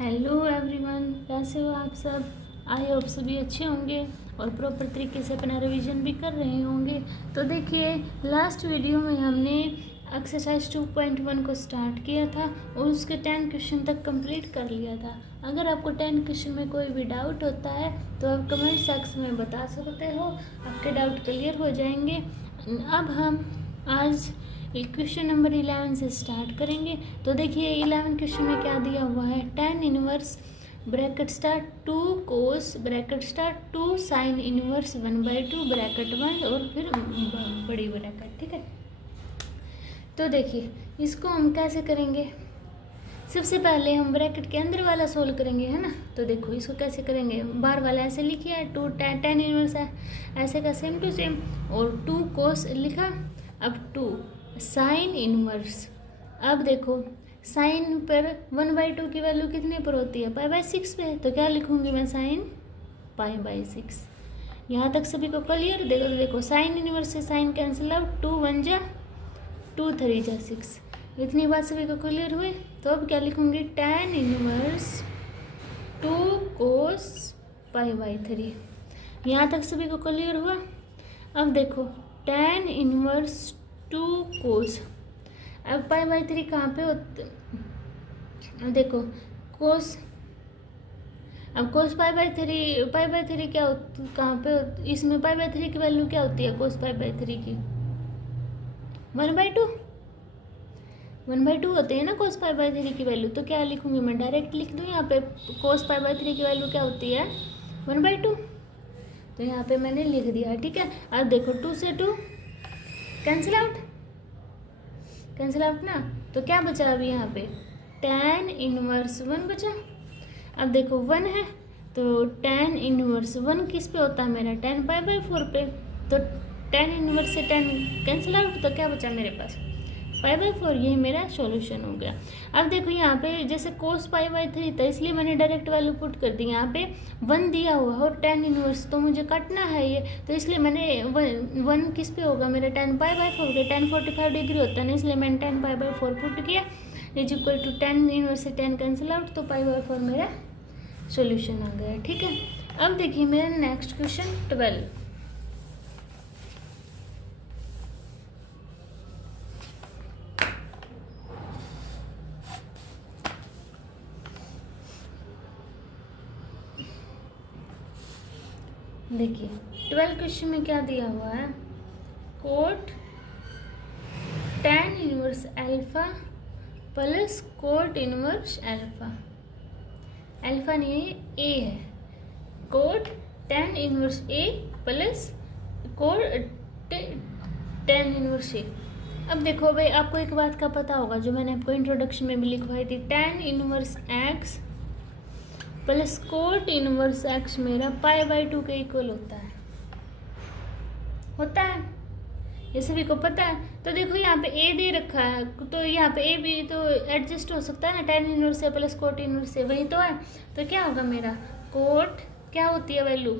Hello everyone, कैसे हो आप सब। आई होप सभी अच्छे होंगे और प्रॉपर तरीके से अपना रिवीजन भी कर रहे होंगे। तो देखिए, लास्ट वीडियो में हमने एक्सरसाइज 2.1 को स्टार्ट किया था और उसके 10 क्वेश्चन तक कंप्लीट कर लिया था। अगर आपको 10 क्वेश्चन में कोई भी डाउट होता है तो आप कमेंट सेक्शन में बता सकते हो, आपके डाउट क्लियर हो जाएंगे। अब हम आज क्वेश्चन नंबर 11 से स्टार्ट करेंगे। तो देखिए 11 क्वेश्चन में क्या दिया हुआ है, tan inverse bracket start 2 cos bracket start 2 sine inverse 1/2 bracket 1 और फिर बड़ी ब्रैकेट। ठीक है, तो देखिए इसको हम कैसे करेंगे। सबसे पहले हम ब्रैकेट के अंदर वाला सोल्व करेंगे, है ना। तो देखो इसको कैसे करेंगे, बाहर वाला ऐसे लिखिए है 2 tan इनवर्स है ऐसे का सेम टू सेम, और 2 कोस लिखा। अब 2 साइन इनवर्स, अब देखो साइन पर 1/2 की वैल्यू कितने पर होती है, π/6 पे। तो क्या लिखूंगी मैं, साइन π/6। यहाँ तक सभी को क्लियर। देखो तो देखो साइन इनवर्स से साइन कैंसिल आउट, 2 1 जा 2 3 जा 6। इतनी बात सभी को क्लियर हुई। तो अब क्या लिखूंगी, tan इनवर्स 2 कोस π/3। यहाँ तक सभी को क्लियर हुआ। अब देखो tan इनवर्स 2 कोस, अब π/3 कहाँ पे होते, देखो कोस, अब कोस π/3 क्या कहाँ पे इसमें π/3 की वैल्यू क्या होती है, कोस π/3 की 1/2 होते हैं ना कोस π/3 की वैल्यू। तो क्या लिखूंगी मैं, डायरेक्ट लिख दूँ यहाँ पे, कोस π/3 की वैल्यू क्या होती है 1/2। तो यहाँ पे मैंने लिख दिया, ठीक है। अब देखो 2 से 2 कैंसिल आउट ना, तो क्या बचा अभी यहाँ पे, tan इनवर्स 1 बचा। अब देखो 1 है तो tan इनवर्स 1 किस पे होता है मेरा, tan π/4 पे। तो tan इनवर्स से tan कैंसिल आउट, तो क्या बचा मेरे पास π/4। यही मेरा सॉल्यूशन हो गया। अब देखो यहाँ पे जैसे कोस π/3 था इसलिए मैंने डायरेक्ट वैल्यू पुट कर दी। यहाँ पे 1 दिया हुआ है और tan इनवर्स तो मुझे काटना है ये, तो इसलिए मैंने 1 किस पे होगा मेरा, tan π/4 पे। tan 45 डिग्री होता है ना, इसलिए मैंने tan π/4 पुट किया is equal to tan inverse से tan कैंसिल आउट, तो π/4 मेरा सॉल्यूशन आ गया। ठीक है, अब देखिए मेरा नेक्स्ट क्वेश्चन 12। देखिए 12 क्वेश्चन में क्या दिया हुआ है, cot tan inverse alpha plus cot inverse alpha, alpha नहीं है ए है, cot tan inverse a plus cot tan inverse a. अब देखो भाई, आपको एक बात का पता होगा जो मैंने आपको इंट्रोडक्शन में भी लिखवाई थी, tan inverse x plus cot inverse x मेरा π/2 के इक्वल होता है, ये सभी को पता है। तो देखो यहाँ पे ए दे रखा है, तो यहाँ पे ए भी तो एडजस्ट हो सकता है ना, tan इनवर्स से प्लस कोट इनवर्स से, वही तो है। तो क्या होगा मेरा, कोट क्या होती है वैल्यू,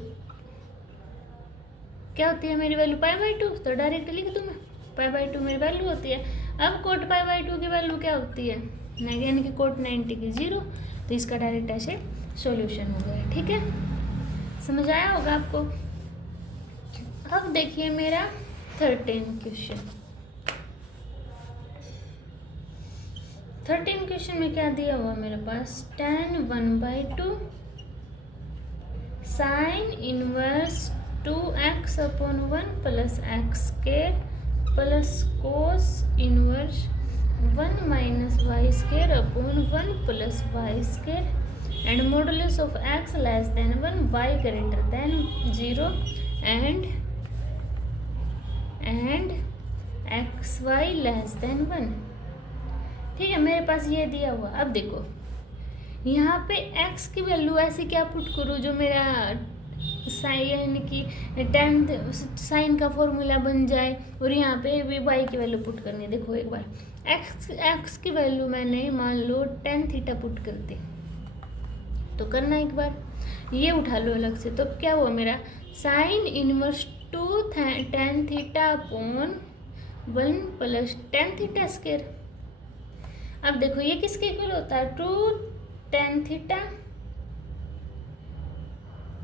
क्या होती है मेरी वैल्यू π/2, तो डायरेक्ट लिख दूँ मैं, π/2 मेरी वैल्यू होती है। अब कोट π/2 की वैल्यू क्या होती है, यानी कि कोट 90 की 0, तो इसका डायरेक्ट ऐसे सॉल्यूशन हो गया। ठीक है, समझ आया होगा आपको। अब देखिए मेरा 13 क्वेश्चन। 13 क्वेश्चन में क्या दिया हुआ मेरे पास, tan 1/2 sine inverse 2x/1 plus x square plus cos inverse 1 minus y square upon 1 plus y square and modulus of x less than 1 y greater than 0 and xy less than 1। ठीक है, मेरे पास ये दिया हुआ। अब देखो यहाँ पे x की वैल्यू ऐसे क्या पुट करूँ जो मेरा साइन की tan साइन का फॉर्मूला बन जाए, और यहाँ पे भी y की वैल्यू पुट करनी है। देखो एक बार x की वैल्यू मैंने मान लो tan थीटा पुट कर दी, तो करना एक बार, ये उठा लो अलग से। तो क्या हुआ मेरा, sine inverse 2 tan theta upon 1 plus tan theta square. अब देखो ये किसके इक्वल होता है, 2 tan टेन थीटा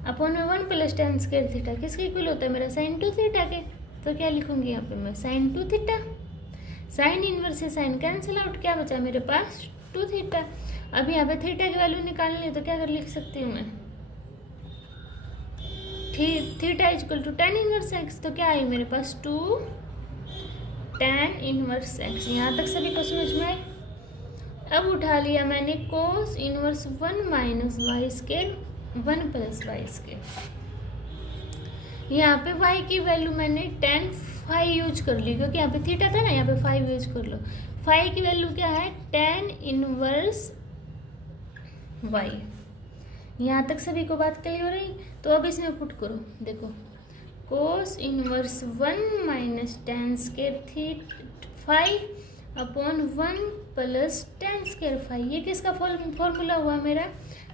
अपॉन में 1 प्लस टेन स्क्वायर थीटा किसके इक्वल होता है मेरा साइन 2 थीटा के। तो क्या लिखूंगी यहाँ पे मैं साइन 2 थीटा। साइन इनवर्स से साइन कैंसिल आउट, क्या बचा मेरे पास 2 थीटा। अब यहाँ पे थीटा की वैल्यू निकालनी है तो क्या कर लिख सकती हूँ मैं, theta equal to tan inverse x. तो क्या आई मेरे पास 2 टेन इनवर्स एक्स। यहाँ तक सभी को समझ में आई। अब उठा लिया मैंने cos inverse 1 minus y square 1 plus y square. यहाँ पे y की वैल्यू मैंने टेन फाइव यूज कर ली क्योंकि यहाँ पे थीटा था ना, यहाँ पे 5 यूज कर लो। फाइव की वैल्यू क्या है टेन इनवर्स y। यहाँ तक सभी को बात क्लियर हो रही। तो अब इसमें पुट करो, देखो कोस inverse 1 minus ten square five upon 1 plus ten square five. ये किसका फॉर्मूला हुआ मेरा,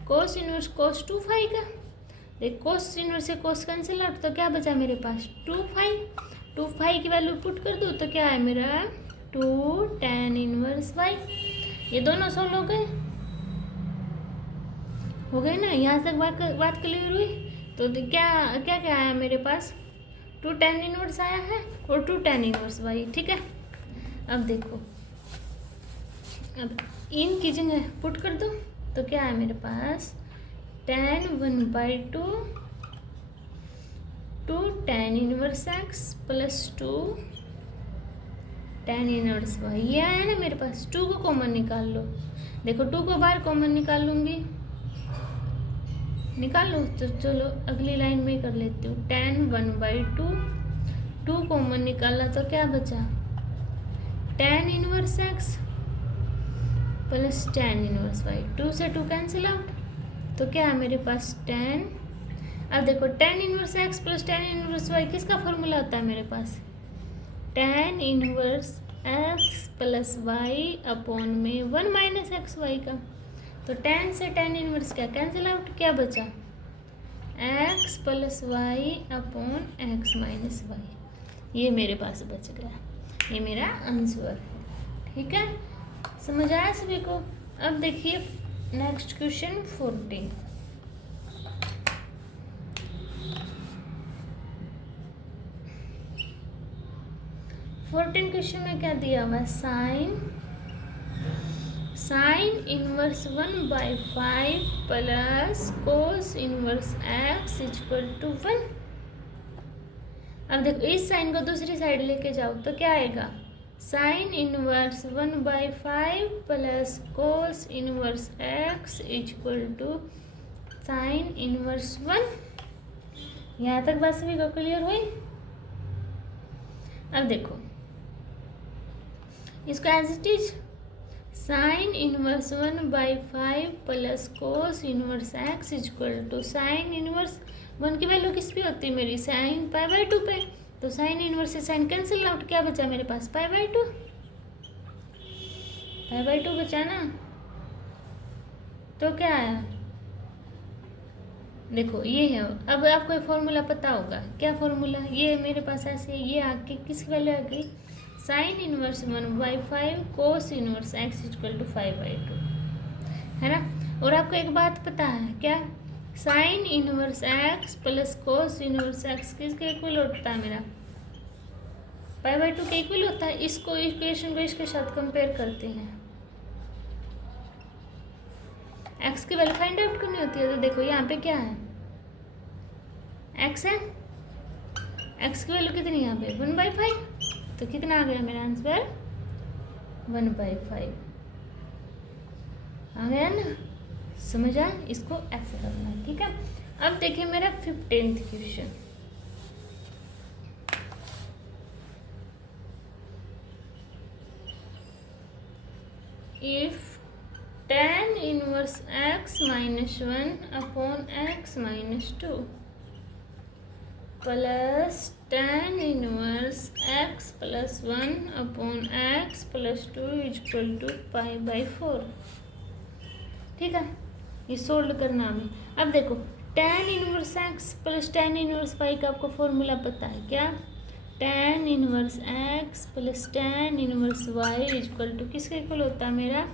कोस इनवर्स कोस 2 फाइव का। देख कोस इनवर्स से कोस कैंसिल आउट, तो क्या बचा मेरे पास 2 फाइव की वैल्यू पुट कर दूँ तो क्या है मेरा 2 टेन इनवर्स वाई। ये दोनों सोल्व हो गए ना। यहाँ तक बात क्लियर हुई। तो क्या क्या क्या आया मेरे पास 2 टेन इनवर्स आया है और 2 टेन इनवर्स वाई। ठीक है, अब देखो, अब इन की जगह पुट कर दो तो क्या है मेरे पास tan 1/2 2 tan inverse x plus 2 tan inverse y. ये आया ना मेरे पास। 2 को कॉमन निकाल लो, देखो 2 को बाहर कॉमन निकाल लूँगी, निकाल लो। तो चलो अगली लाइन में कर लेती हूँ। tan 1/2 2 कॉमन निकाला तो क्या बचा tan inverse x plus tan inverse y. 2 से 2 कैंसिल आउट तो क्या है मेरे पास 10। अब देखो tan inverse x plus tan inverse y किसका फॉर्मूला होता है मेरे पास tan inverse x plus y upon में 1 माइनस एक्स वाई का। तो tan से tan इनवर्स क्या कैंसिल आउट, क्या बचा x plus y upon x minus y. ये मेरे पास बच गया, ये मेरा आंसर है। ठीक है, समझ आया सभी को। अब देखिए नेक्स्ट क्वेश्चन 14। क्वेश्चन में क्या दिया हुआ है sine inverse 1/5 plus cos inverse x equal to 1। अब देखो इस साइन को दूसरी साइड लेके जाओ तो क्या आएगा sine inverse 1/5 plus cos inverse x equal to sine inverse 1। यहाँ तक बात सभी को क्लियर हुई। अब देखो इसको as it is sine inverse 1/5 plus cos inverse x equal to sine inverse 1 की वैल्यू किस पे होती है मेरी साइन π/2 पे। तो साइन इनवर्स से साइन कैंसिल आउट, क्या बचा मेरे पास π/2 बचा ना। तो क्या आया देखो ये है। अब आपको फॉर्मूला पता होगा, क्या फॉर्मूला, ये मेरे पास ऐसे ये आके किसकी वैल्यू आ गई sine inverse 1/5 cos inverse x equal to 5/2 है ना। और आपको एक बात पता है क्या sine inverse x plus cos inverse x किसके इक्वल होता है मेरा π/2 के इक्वल होता है। इसको इक्वेशन को इसके साथ कंपेयर करते हैं, एक्स की वैल्यू फाइंड आउट करनी होती है। तो देखो यहाँ पे क्या है एक्स है, एक्स की वैल्यू कितनी यहाँ पे 1/5, तो कितना आ गया मेरा आंसर 1/5 आ गया ना। समझ आया, इसको ऐसे करना है। ठीक है, अब देखिए मेरा 15th question. If tan inverse x minus 1 upon x minus 2 plus tan inverse x plus 1 upon x plus 2 equal to π/4। ठीक है, ये सोल्व करना हमें। अब देखो tan inverse x plus tan inverse y का आपको फॉर्मूला पता है क्या tan inverse x plus tan inverse y equal to किसके इक्वल होता है मेरा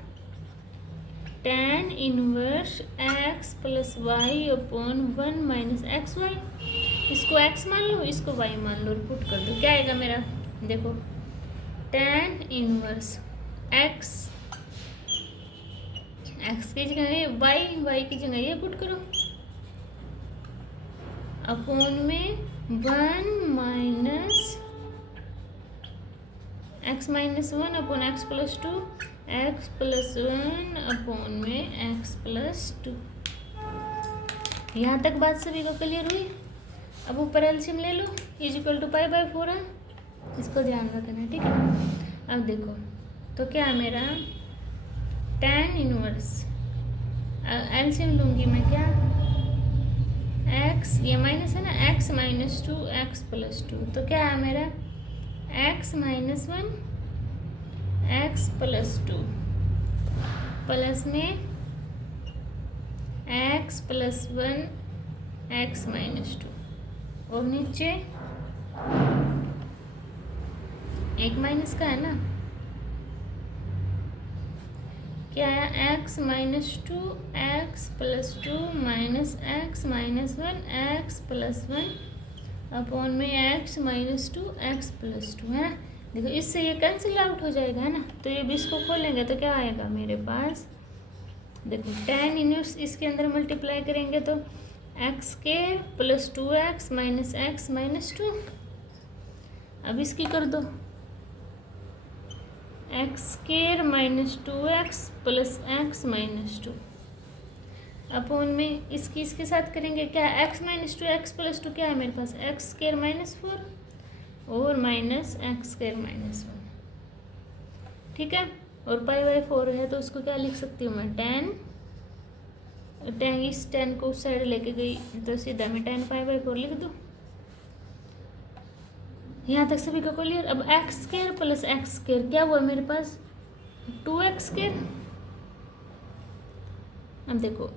tan inverse x plus y upon 1 minus x y. इसको x मान लो, इसको y मान लो, रिपोर्ट कर दो। क्या आएगा मेरा, देखो tan इनवर्स x, x की जगह y की जगह ये पुट करो, अपॉन में 1 minus x minus 1 upon x plus 2, x plus 1 upon में x प्लस 2। यहाँ तक बात सभी को क्लियर हुई। अब ऊपर एलसीएम ले लो, इजिकल टू π/4 है, इसको ध्यान रखना, ठीक है। अब देखो तो क्या मेरा tan इनवर्स, एलसीएम लूँगी मैं, क्या x, ये माइनस है ना, x माइनस 2 x प्लस 2, तो क्या है मेरा x minus 1 x plus 2 plus में x प्लस 1 x माइनस 2, और नीचे एक माइनस का है ना, क्या है x minus 2 x plus 2 minus x minus 1 x plus 1 upon में x माइनस 2 x प्लस 2, है ना। देखो इससे ये कैंसिल आउट हो जाएगा, है ना। तो ये भी इसको खोलेंगे तो क्या आएगा मेरे पास, देखो tan इनवर्स इसके अंदर मल्टीप्लाई करेंगे तो x के plus 2x minus x minus 2। अब इसकी कर दो x square minus 2x plus x minus 2 upon में इसकी इसके साथ करेंगे, क्या x माइनस 2 एक्स प्लस 2, क्या है मेरे पास एक्स स्केयर माइनस 4 और माइनस एक्स स्केयर माइनस 1, ठीक है। और π/4 है तो उसको क्या लिख सकती हूँ मैं, tan इस tan को उस साइड लेके गई तो सीधा मैं tan π/4 लिख दूँ। यहाँ तक सभी का क्लियर। अब x square plus x square क्या हुआ मेरे पास 2x स्केयर। अब देखो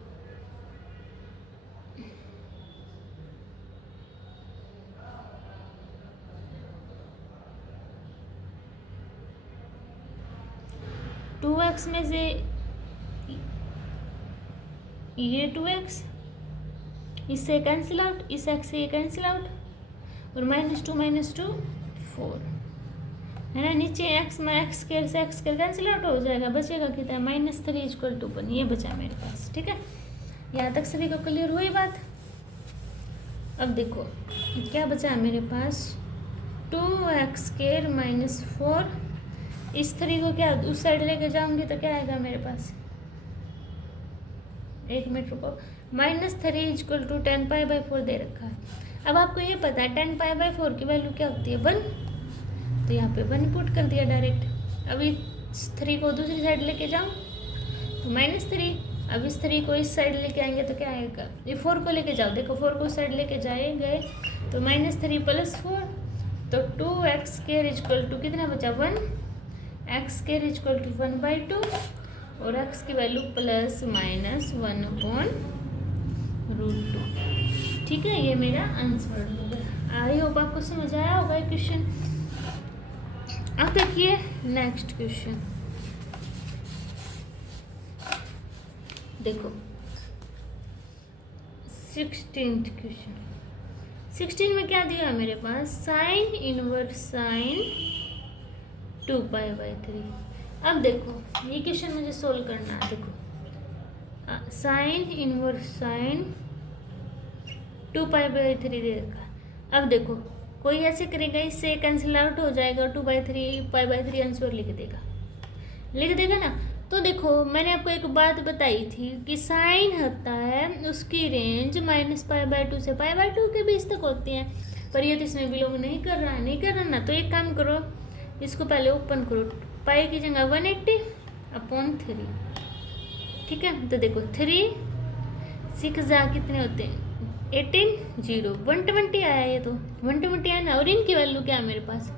टू एक्स में से ये 2x, इससे कैंसिल आउट, इस x से ये कैंसिल आउट, और माइनस 2 4, है ना। नीचे x में एक्स स्केयर से एक्स स्केयर कैंसिल आउट हो जाएगा, बचेगा कितना -3 = 1, ये बचा मेरे पास, ठीक है। यहाँ तक सभी को क्लियर हुई बात। अब देखो क्या बचा मेरे पास 2x स्केयर माइनस 4, इस 3 को क्या उस साइड लेके जाऊंगी तो क्या आएगा मेरे पास, 1 मिनट रुको, -3 = 10 π/4 दे रखा है। अब आपको ये पता है 10 π/4 की वैल्यू क्या होती है 1, तो यहाँ पे 1 पुट कर दिया डायरेक्ट। अब इस 3 को दूसरी साइड लेके जाऊँ तो -3, अब इस 3 को इस साइड लेके आएंगे तो क्या आएगा, ये 4 को लेके जाओ, देखो 4 को उस साइड लेके गए तो -3 + 4, तो 2x स्केयर = कितना बचा 1, x स्केयर = 1/2, और x की वैल्यू ±1/√2, ठीक है। ये मेरा आंसर होगा। आई होप आपको समझ आया होगा ये क्वेश्चन। अब देखिए नेक्स्ट क्वेश्चन, देखो 16th क्वेश्चन। 16 में क्या दिया है मेरे पास, साइन इनवर्स साइन 2π/3। अब देखो ये क्वेश्चन मुझे सोल्व करना है। देखो साइन इनवर्स साइन 2π/3 दे रखा। अब देखो कोई ऐसे करेगा, इससे कैंसिल आउट हो जाएगा, 2/3 π/3 आंसर लिख देगा ना। तो देखो मैंने आपको एक बात बताई थी कि साइन होता है उसकी रेंज -π/2 से π/2 के बीच तक होती है, पर ये तो इसमें बिलोंग नहीं कर रहा ना। तो एक काम करो, इसको पहले ओपन करो, पाई की जगह 180/3, ठीक है। तो देखो 3 6 कितने होते हैं 18 0 120 आया, ये तो 120 आया ना। और इनकी वैल्यू क्या है मेरे पास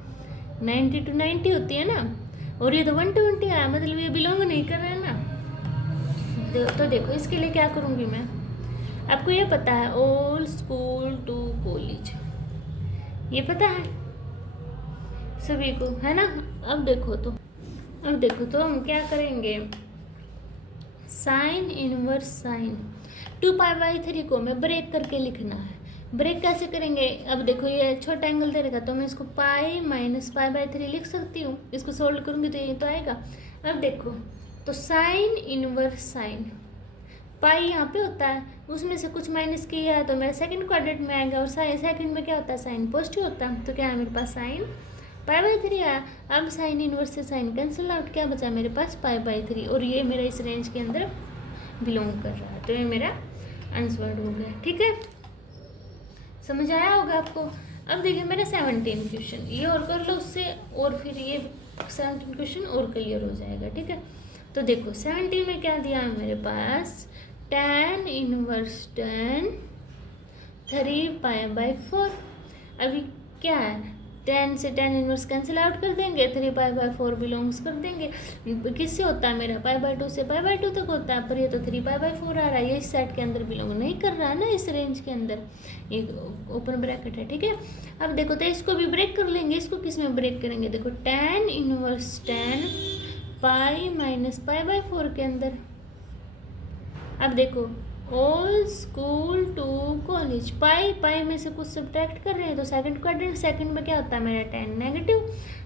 90 to 90 होती है ना, और ये तो 120 आया, मतलब ये बिलोंग नहीं कर रहा है ना। तो देखो इसके लिए क्या करूँगी मैं, आपको ये पता है ऑल स्कूल टू कॉलेज, ये पता है सभी को, है ना। अब देखो तो हम क्या करेंगे, साइन इनवर्स साइन 2π/3 को मैं ब्रेक करके लिखना है। ब्रेक कैसे करेंगे? अब देखो ये छोटा एंगल दे रहेगा तो मैं इसको पाई माइनस π/3 लिख सकती हूँ। इसको सोल्व करूँगी तो ये तो आएगा। अब देखो तो साइन इनवर्स साइन पाई यहाँ पे होता है, उसमें से कुछ माइनस किया है तो मेरा सेकंड क्वाड्रेंट में आएगा, और सेकंड में क्या होता है? साइन पॉजिटिव होता है। तो क्या है मेरे पास? साइन π/3 आया। अब साइन इनवर्स से साइन कैंसिल आउट, क्या बचा मेरे पास? π/3, और ये मेरा इस रेंज के अंदर बिलोंग कर रहा है, तो ये मेरा आंसर हो गया। ठीक है, समझ आया होगा आपको। अब देखिए मेरा 17 क्वेश्चन, ये और कर लो उससे, और फिर ये 17 क्वेश्चन और क्लियर हो जाएगा। ठीक है, तो देखो 17 में क्या दिया है मेरे पास? tan inverse tan 3π/4। अभी क्या है? tan से tan इनवर्स कैंसिल आउट कर देंगे, 3π/4 बिलोंग्स कर देंगे। किससे होता है मेरा? π/2 से π/2 तक होता है, पर ये तो 3π/4 आ रहा है, ये इस सेट के अंदर बिलोंग नहीं कर रहा है ना, इस रेंज के अंदर, ये ओपन ब्रैकेट है। ठीक है, अब देखो तो इसको भी ब्रेक कर लेंगे। इसको किस में ब्रेक करेंगे? देखो tan inverse tan pi minus π/4 के अंदर। अब देखो all school to college, pi में से कुछ सब्ट्रैक्ट कर रहे हैं तो सेकंड क्वाड्रेंट, सेकंड में क्या होता है मेरा? tan नेगेटिव,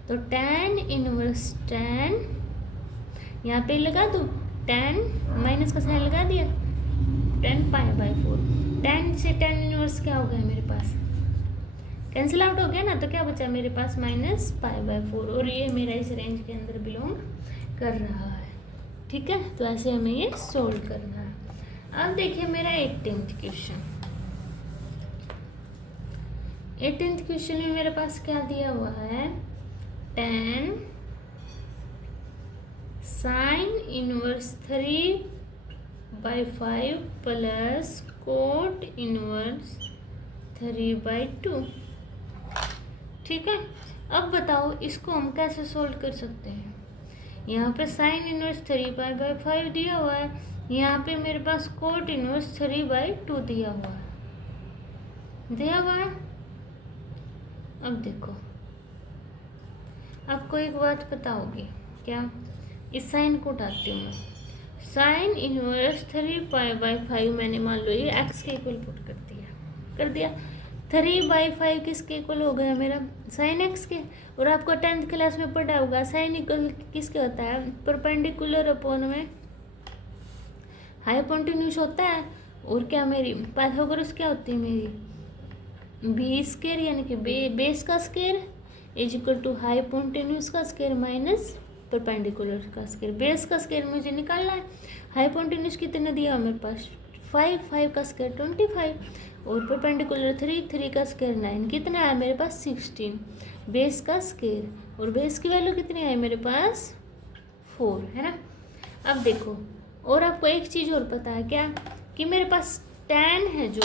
तो tan इनवर्स tan यहाँ पे लगा दूँ, tan माइनस का साइन लगा दिया, tan π/4। tan से tan इनवर्स क्या हो गया मेरे पास? कैंसिल आउट हो गया ना, तो क्या बचा मेरे पास? माइनस π/4, और ये मेरा इस रेंज के अंदर बिलोंग कर रहा है। ठीक है, तो ऐसे हमें ये सोल्व करना है। अब देखिए मेरा 18th क्वेश्चन। 18th क्वेश्चन में मेरे पास क्या दिया हुआ है? tan sine inverse 3/5 plus cot inverse 3/2। ठीक है, अब बताओ इसको हम कैसे सोल्व कर सकते हैं? यहाँ पे साइन इनवर्स 3π/5 दिया हुआ है, यहाँ पे मेरे पास कोट इनवर्स 3/2 दिया हुआ है। अब देखो आपको एक बात पता होगी क्या? इस साइन को उठाती हूँ मैं। साइन इनवर्स 3π/5 मैंने मान लो ये x के इक्वल पुट कर दिया। 3/5 किसके इक्वल हो गया मेरा? साइन x के। और आपको 10th क्लास में पढ़ा होगा साइन इक्वल किसके होता है? परपेंडिकुलर अपॉन में हाइपोटेन्यूज होता है। और क्या मेरी पाइथागोरस क्या होती है मेरी? बी स्क्वायर यानी कि बेस का square is equal to hypotenuse का स्क्वायर माइनस परपेंडिकुलर का स्क्वायर। बेस का स्क्वायर मुझे निकालना है। हाइपोटेन्यूज कितने दिया मेरे पास? 5 का स्क्वायर 25, और परपेंडिकुलर 3 का स्क्वायर 9, कितना है मेरे पास? 16। बेस का स्क्वायर, और बेस की वैल्यू कितनी है मेरे पास? 4 है ना। अब देखो, और आपको एक चीज़ और पता है क्या? कि मेरे पास tan है जो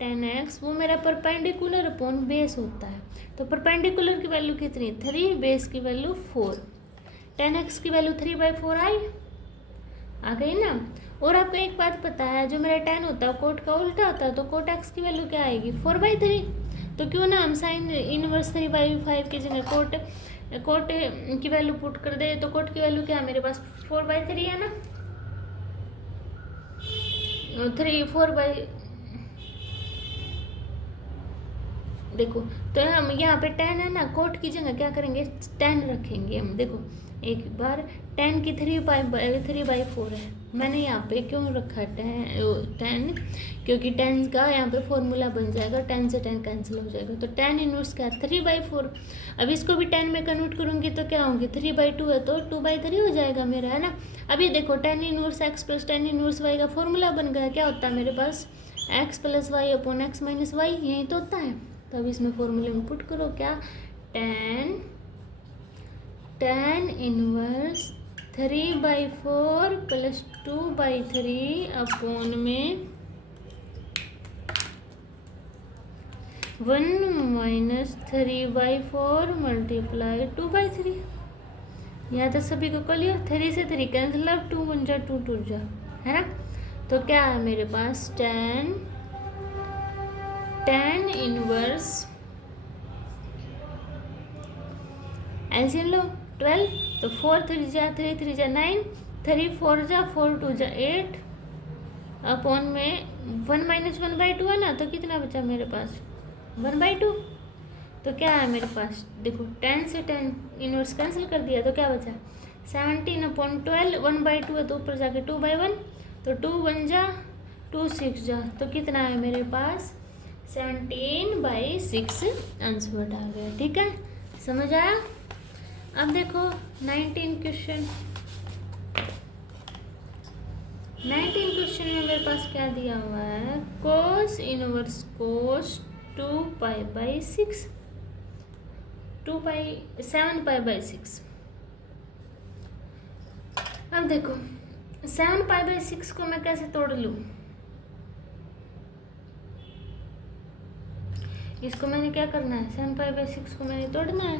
tan x, वो मेरा परपेंडिकुलर अपॉन बेस होता है। तो परपेंडिकुलर की वैल्यू कितनी? 3, बेस की वैल्यू 4। tan x की वैल्यू 3/4 आ गई ना। और आपको एक बात पता है, जो मेरा tan होता है कोट का उल्टा होता है, तो कोट x की वैल्यू क्या आएगी? 4/3। तो क्यों ना हम साइन इनवर्स 3/5 की जगह कोट की वैल्यू पुट कर दे। तो कोट की वैल्यू क्या है मेरे पास? 4/3 है ना। 4 देखो तो हम यहाँ पे tan है ना, कोट की जगह क्या करेंगे? tan रखेंगे हम। देखो एक बार tan की 3/4 है, मैंने यहाँ पे क्यों रखा tan? क्योंकि tan का यहाँ पे फॉर्मूला बन जाएगा, tan से tan कैंसिल हो जाएगा। तो tan इनवर्स क्या? 3/4। अब इसको भी tan में कन्वर्ट करूँगी तो क्या होंगे? 3/2 है तो 2/3 हो जाएगा मेरा, है ना। अभी देखो tan inverse x plus tan inverse y का फॉर्मूला बन गया। क्या होता है मेरे पास? x plus y upon x minus y, यही तो होता है। तो अब इसमें फॉर्मूले में पुट करो क्या? tan इनवर्स 3/4 प्लस 2/3 अपॉन में 1 माइनस 3/4 मल्टीप्लाई 2/3। यहाँ तो सभी को क्लियर? 3 से 3 कैंसिल आउट, 2 1 जा 2 2 जा, है ना। तो क्या है मेरे पास? tan इनवर्स एलसीएम लो 12, तो 4 3 जा 3 3 जा 9, 3 4 जा 4 2 जा 8 अपॉन में 1 - 1/2 है ना, तो कितना बचा मेरे पास 1/2। तो क्या है मेरे पास, देखो 10 से 10 इनवर्स कैंसिल कर दिया, तो क्या बचा 17/12। 1/2 है तो ऊपर जाके 2/1, तो 2 1 जा 2 6 जा, तो कितना है मेरे पास 17/6 आंसर आ गया। ठीक है, समझ आया। अब देखो 19 क्वेश्चन। 19 क्वेश्चन में मेरे पास क्या दिया हुआ है, कोस इनवर्स कोस 2π/6 7π/6। अब देखो 7π/6 को मैं कैसे तोड़ लूँ, इसको मैंने क्या करना है 7π/6 को मैंने तोड़ना है।